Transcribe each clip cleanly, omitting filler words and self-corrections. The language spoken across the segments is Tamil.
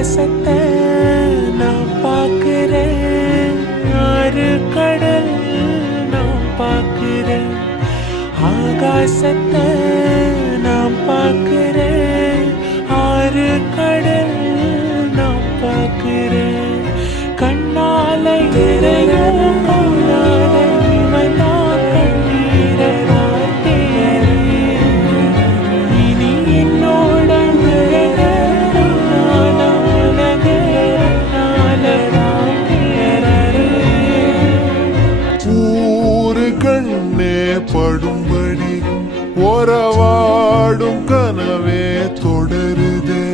ஆகாசத்தை நான் பார்க்கிறேன், ஆறு கடல் நான் பார்க்கிறேன். ஆகாசத்தை நான் பார்க்கிறேன், ஆறு கடல் நான் பார்க்கிறேன். கண்ணால எதையும் காணாத இவன் நான் கண்ணீரை பார்த்தேன். இனி என்னோட ஊரு கண்ணே படும்படி ஒரவாடும் கனவே தொடருதே.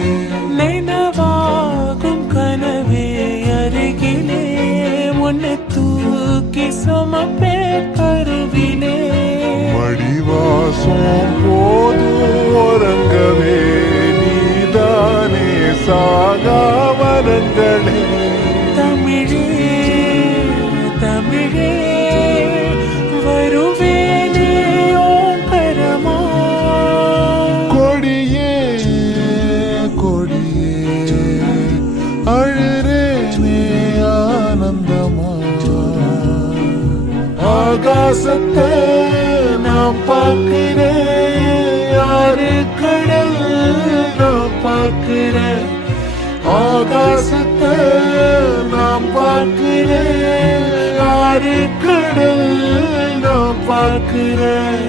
நினைவாகும் கனவே அருகிலே உன்னை தூக்கி சுமப்பே கருவிலே. மடிவாசம் போதும் உறங்கவே நீதானே சாகா வரங்களே. தமிழே தமிழே வருவேனே ஓங்கரமா. கொடியே கொடியே அழுறேனே ஆனந்தமா. ஆகாசத்தை நான் பார்க்கிறேன், யாரு கடல் நான் பார்க்கிறேன். ஆகாசத்தை நான் பார்க்கிறேன், யாரு கடல் நான் பார்க்கிறேன்.